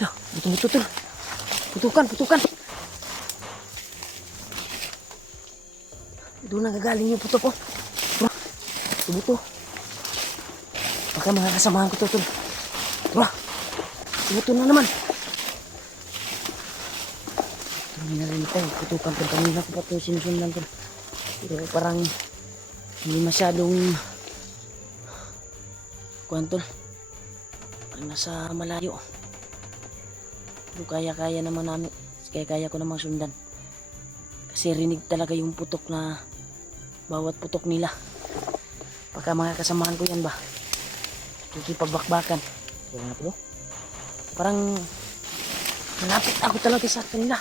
Ya, buto-buto tol. Putukan, putukan. Doon nagagaling yung putok ko. Buto-buto. Baka mga kasamahan ko to tol. Buto na naman. Hindi na rin tayo. Putukan tol. Kanina ko pa ito sinusundan tol. Pero parang hindi masyadong kuhan tol. Parang nasa malayo. Pero kaya-kaya naman namin. Kaya-kaya ko namang sundan. Kasi rinig talaga yung putok na bawat putok nila. Baka mga kasamahan ko yan ba? Kikipagbakbakan. Kaya nga po. Parang malapit ako talaga sa kanila.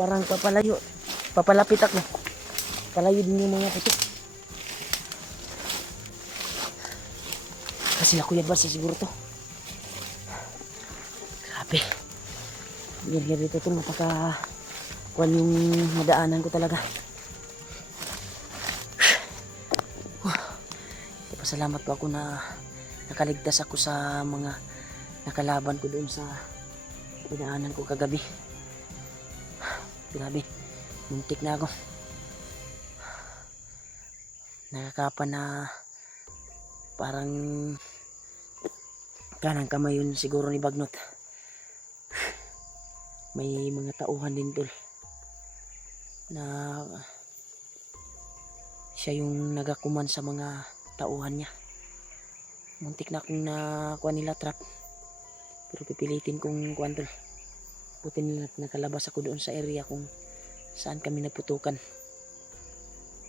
Parang papalayo. Papalapit ako. Palayo din yung mga putok. Kasi Kuya Bas siguro to. Grabe. Yan dito to. Napaka kuwan yung madaanan ko talaga. Pasalamat po ako na nakaligtas ako sa mga nakalaban ko doon sa dinaanan ko kagabi. Grabe, muntik na ako. Nakakapa na parang kanang kamay yun siguro ni Bagnot. May mga tauhan din tol na siya yung nagakuman sa mga tauhan niya. Muntik na akong nakuha nila trap. Pero pipilitin kong kuwan tol. Buti nila nakalabas ako doon sa area kung saan kami nagputukan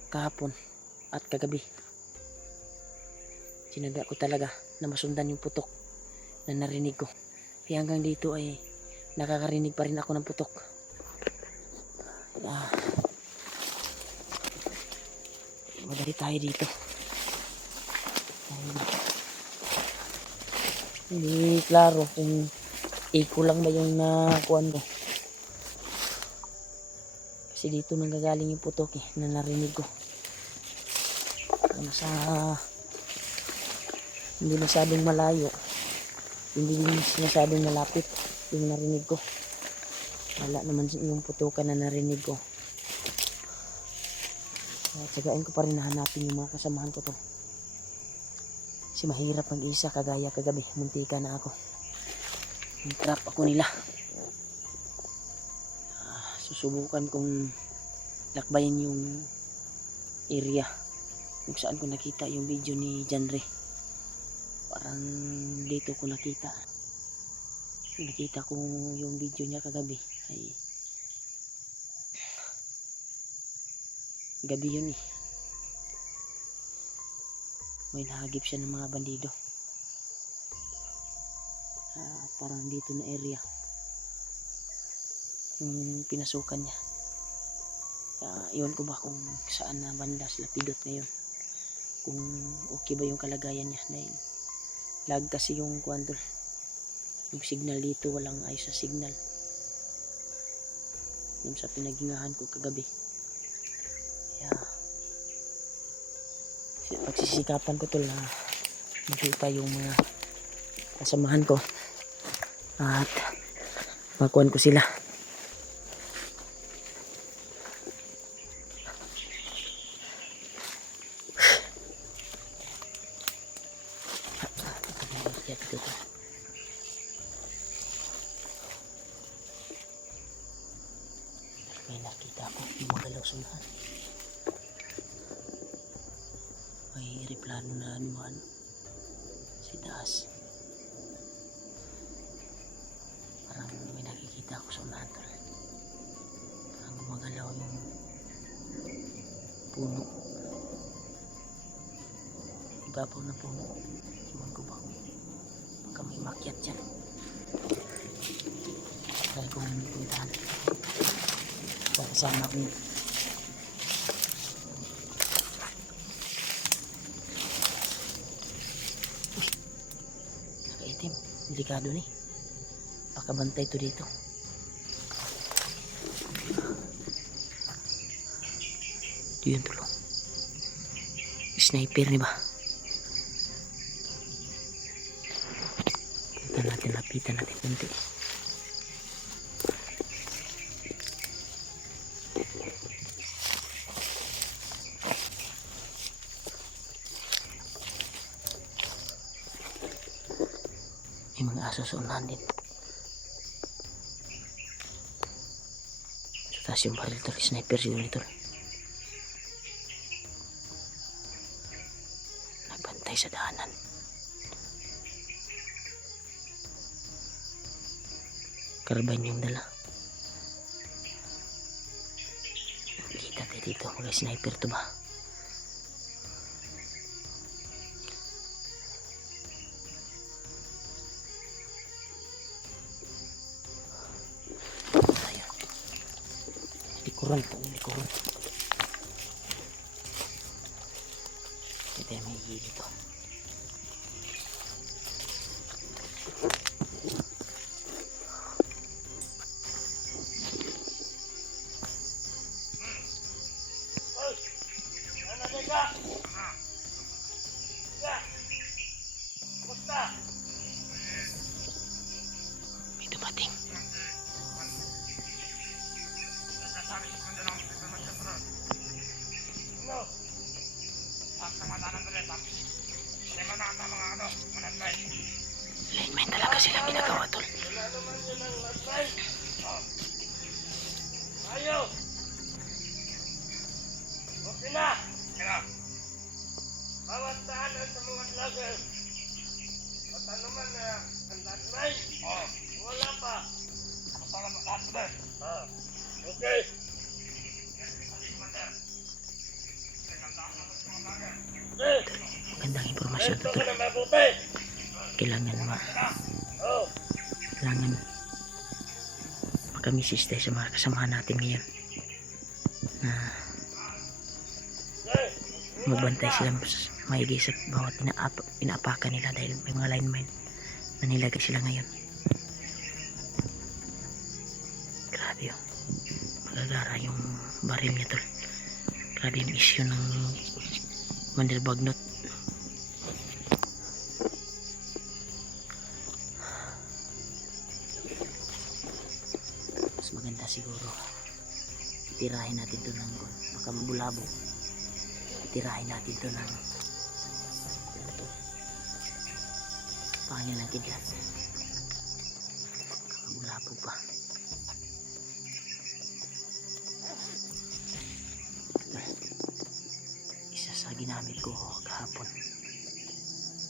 kahapon at kagabi. Sinaga ko talaga na masundan yung putok na narinig ko. Kaya hanggang dito ay nakakarinig pa rin ako ng putok. Madali tayo dito. Hindi klaro kung eco lang ba yung nakuhan ko. Kasi dito nanggagaling yung putok na narinig ko. Nasa hindi masyadong malayo. Hindi masyadong malapit yung narinig ko. Wala naman yung putokan na narinig ko. Tsagain ko pa rin na hanapin yung mga kasamahan ko to. Kasi mahirap mag-isa kagaya kagabi. Muntika na ako. Trap ako nila. Susubukan kong lakbayin yung area kung saan ko nakita yung video ni Janre. Parang dito ko nakita ko yung video niya kagabi ay gabi yun eh. May nahagip siya ng mga bandido. Parang dito na area yung pinasukan niya. Iwan ko ba kung saan na banda sila pidot ngayon, kung okay ba yung kalagayan niya. Dahil lag kasi yung kwantol, yung signal dito, walang ayos sa signal yung sa pinagingahan ko kagabi. Kaya pagsisikapan ko tol na makita yung mga kasamahan ko at makuhan ko sila. May nakita ko yung magalaw sunahan. May replano na naman si taas. Parang may nakikita ko sa unahan tol. Parang gumagalaw yung puno. Ibabaw na puno. Iwan ko ba baka may makyat dyan. Try kong puntahan. Sama ko. Nakaitim. Delikado ni. Pakabantay to dito. Ito yun tulo. Sniper ni ba? Punta natin Pitan natin kunti. May mga aso sa unahan din. Sa taas yung baril tol. Sniper siguro tol. Nagbantay sa daanan. Carbine yung dala. Kita tayo dito. Mga sniper to ba? Ayan. Likuran to. Likuran. Ito yung may hili to. May dumating. Lineman talaga silang ginagawa tol. Ayo. Okay na. Bawat tahanan sa mga vlogger. At ano man na ang tatnay. Wala pa. Okay. Magandang impormasyon to Ito tol. ka na mabuti. Kailangan makamisis tayo sa mga kasamahan natin ngayon na magbantay sila maigi sa bawat inaapakan nila dahil may mga linemen na nilagay sila ngayon. Grabe yun. Magagara yung baril niya tol. Grabe yung issue ng Mandelbagnot. Mas maganda siguro tirahin natin to ng baka mabulabo. Tirahin natin to ng pangalan ng kidlat. Mabulabo pa. Isa sa ginamit ko kahapon,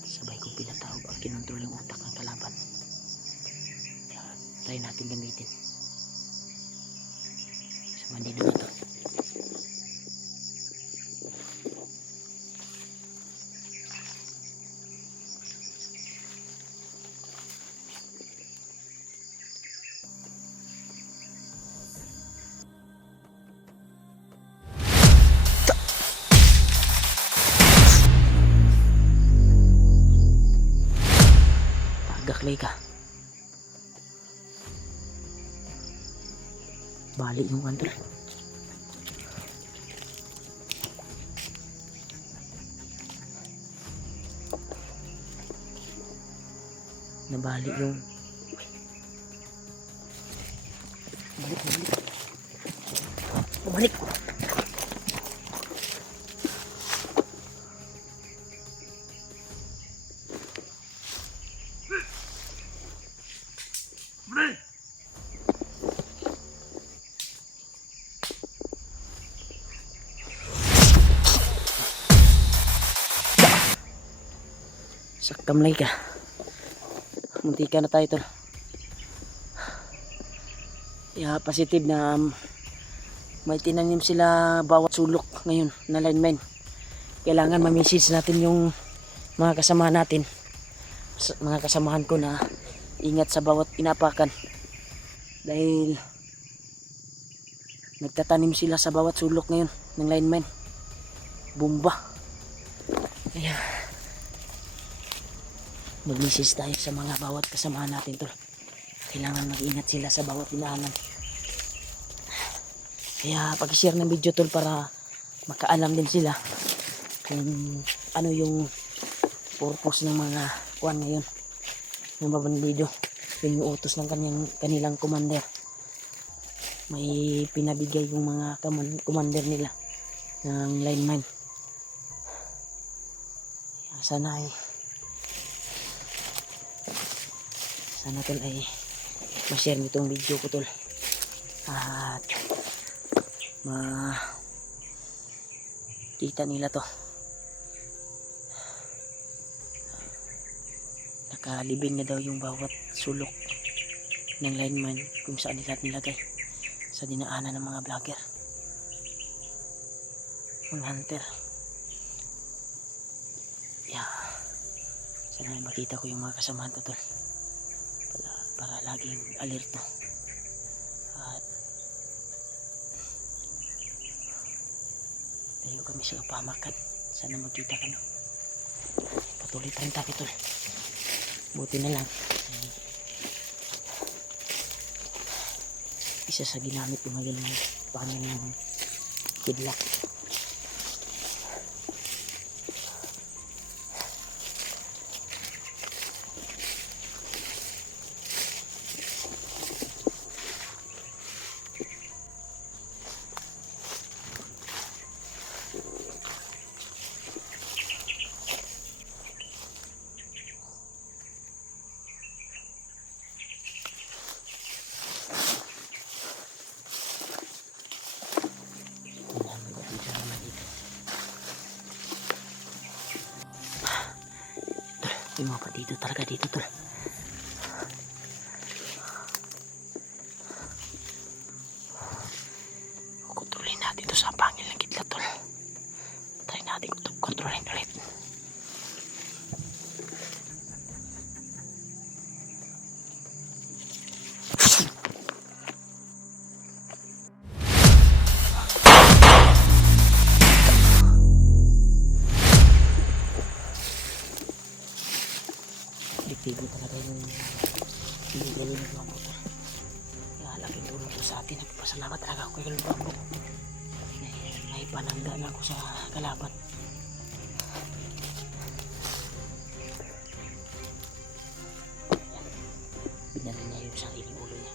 sabay kong pinatawag at kinontrol yung utak ng kalaban. Try natin gamitin sa Manila na to. Gaklay ka. Bali yung kantor. Nabali yung balik. Sakamlay ka. Munti ka na tayo tol. Yeah, positive na may tinanim sila bawat sulok ngayon na lineman. Kailangan ma-message natin yung mga kasama natin. Mga kasamahan ko na ingat sa bawat inapakan. Dahil nagtatanim sila sa bawat sulok ngayon ng lineman. Bomba. Kaya mag-message tayo sa mga bawat kasamahan natin tol. Kailangan mag-ingat sila sa bawat inaanan. Kaya pag-share ng video tol para makaalam din sila kung ano yung purpose ng mga kuwan ngayon ng babandido. Yun yung utos ng kanilang commander. May pinabigay yung mga commander nila ng lineman. Sana tol ay ma-share nyo itong video ko tol. At kita nila to. Nakalibing na daw yung bawat sulok ng lineman kung saan nila nilagay sa dinaanan ng mga vlogger, mga hunter. Sana makita ko yung mga kasamahan ko tol, para laging alerto. At tayo kami sa pamakan. Sana magkita kami. Patuloy pa rin tayo tol. Buti na lang isa sa ginamit yung magaling panging kidlak. Yung mga dito talaga dito tol. Kontrolin natin to sa pangil ng kidlat tol. Try natin kontrolin ulit. Diktibo talaga yung pinagaling ng mga motor. Kaya laking tulong to sa atin. Nagpasalamat talaga ako kay Kalubambo. May panangga na ako sa kalaban. Binali niya yung sariling ulo niya.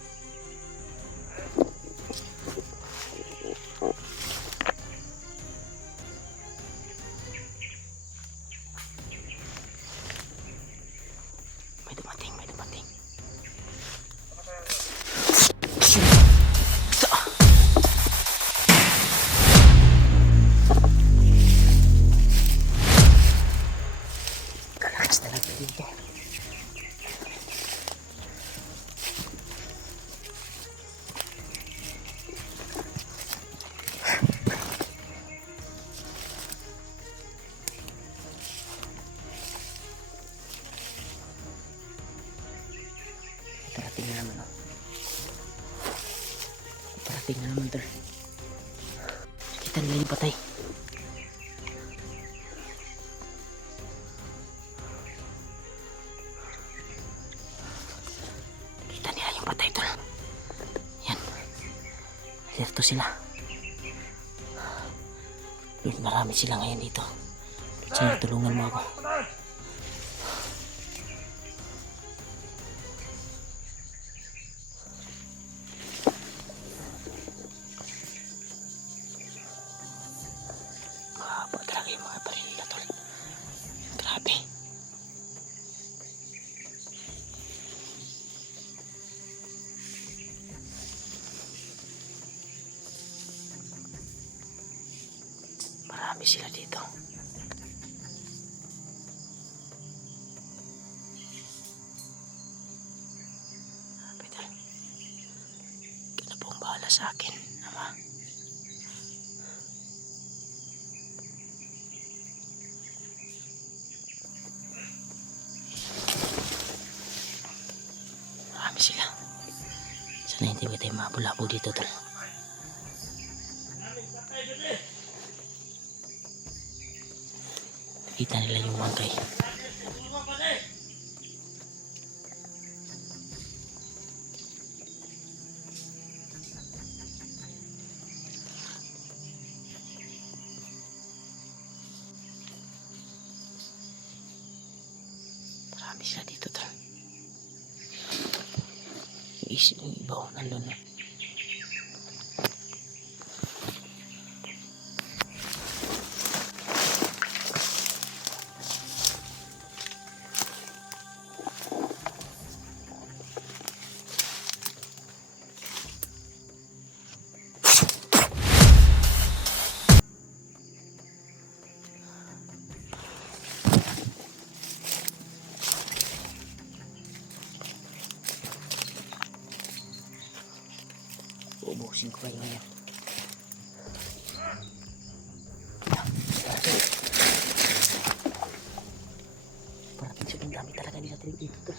May dumating. Kalakas talaga dito. Parating na naman, oh. Parating na naman, tol. Kita nila yung patay. Kita nila yung patay, tol. Yan. Alerto sila. Lord, marami sila ngayon dito. Sana tulungan mo ako. Mahaba talaga yung mga baril nila, tol. Grabe. Marami sila dito. Grabe, tol. Ka na pong bahala sa akin, Ama. Marami sila. Sana hindi ba tayo mabulabog dito, tol. Kita nila yung bangkay. Marami sila dito, tol. Yung iba oh, nandun na. Ubusin ko kayo ngayon. Parating siya, ang dami talaga nila dito.